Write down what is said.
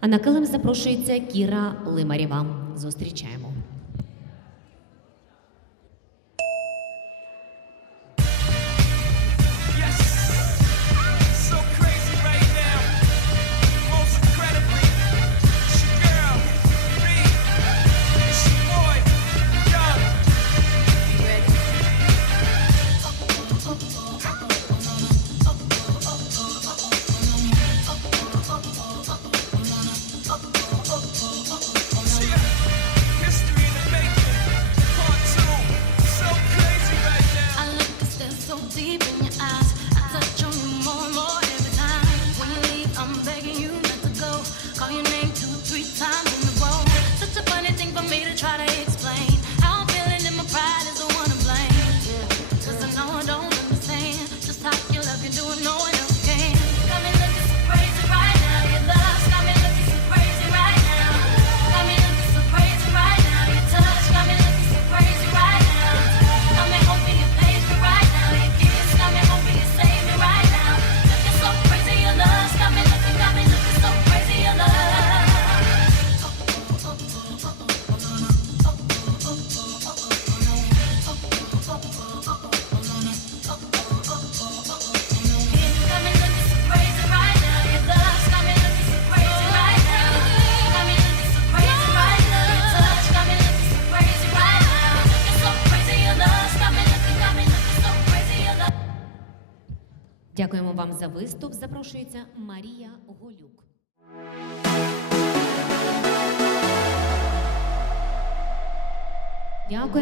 А на килим запрошується Кіра Лимарєва. Зустрічаємо. see me. Дякуємо вам за виступ. Запрошується Марія Голюк. Дякуємо.